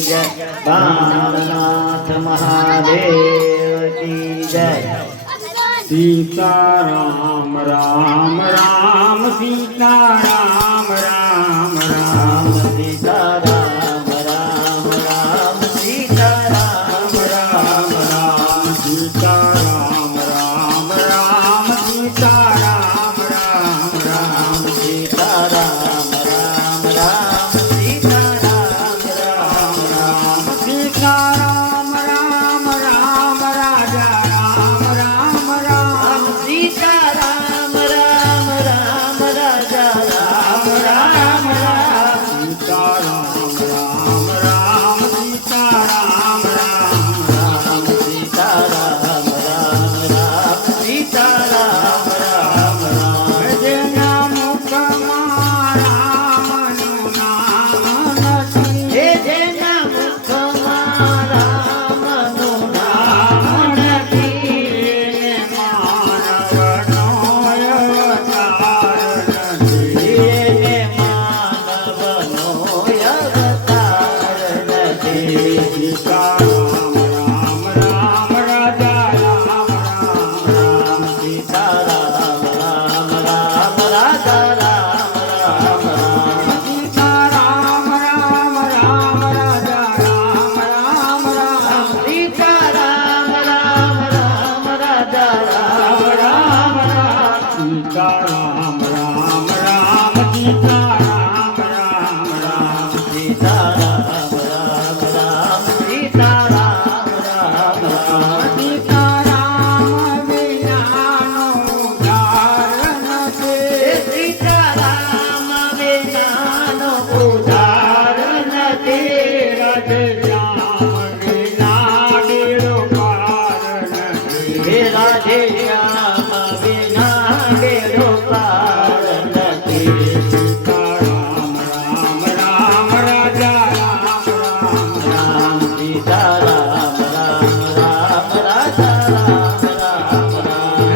જય બાણનાથ મહાદેવ કી જય Sitaram Ram Ram Sitaram Ram Ram Sitaram Sita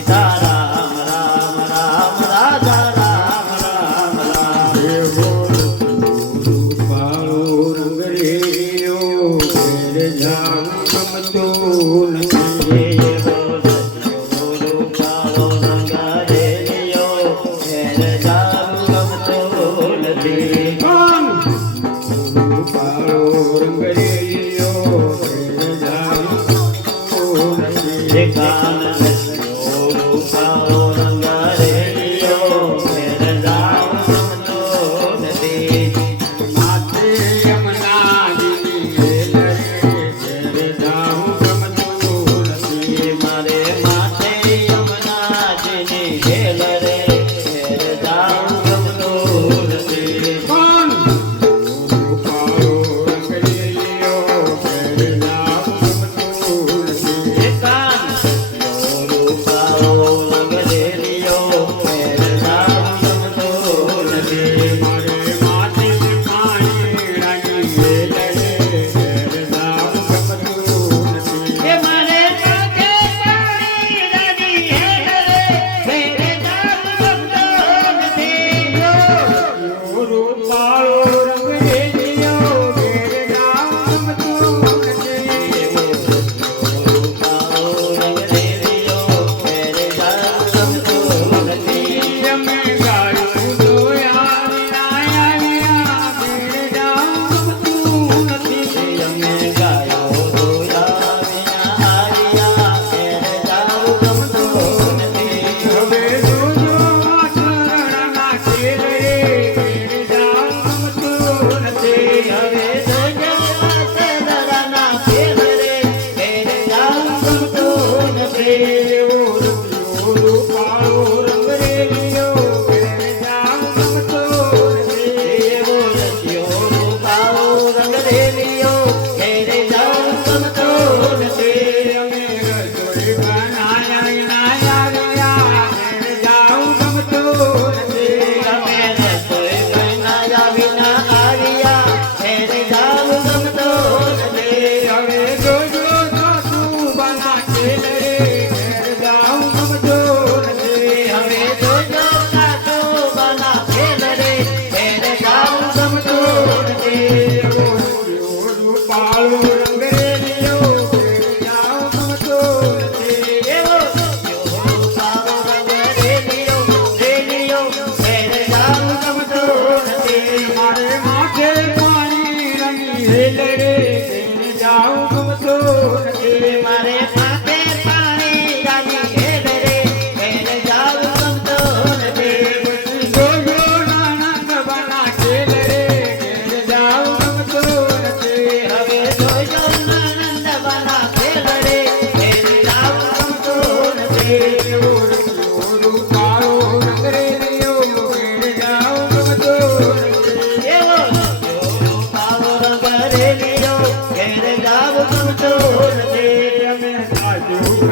Ram Ahora Thank you.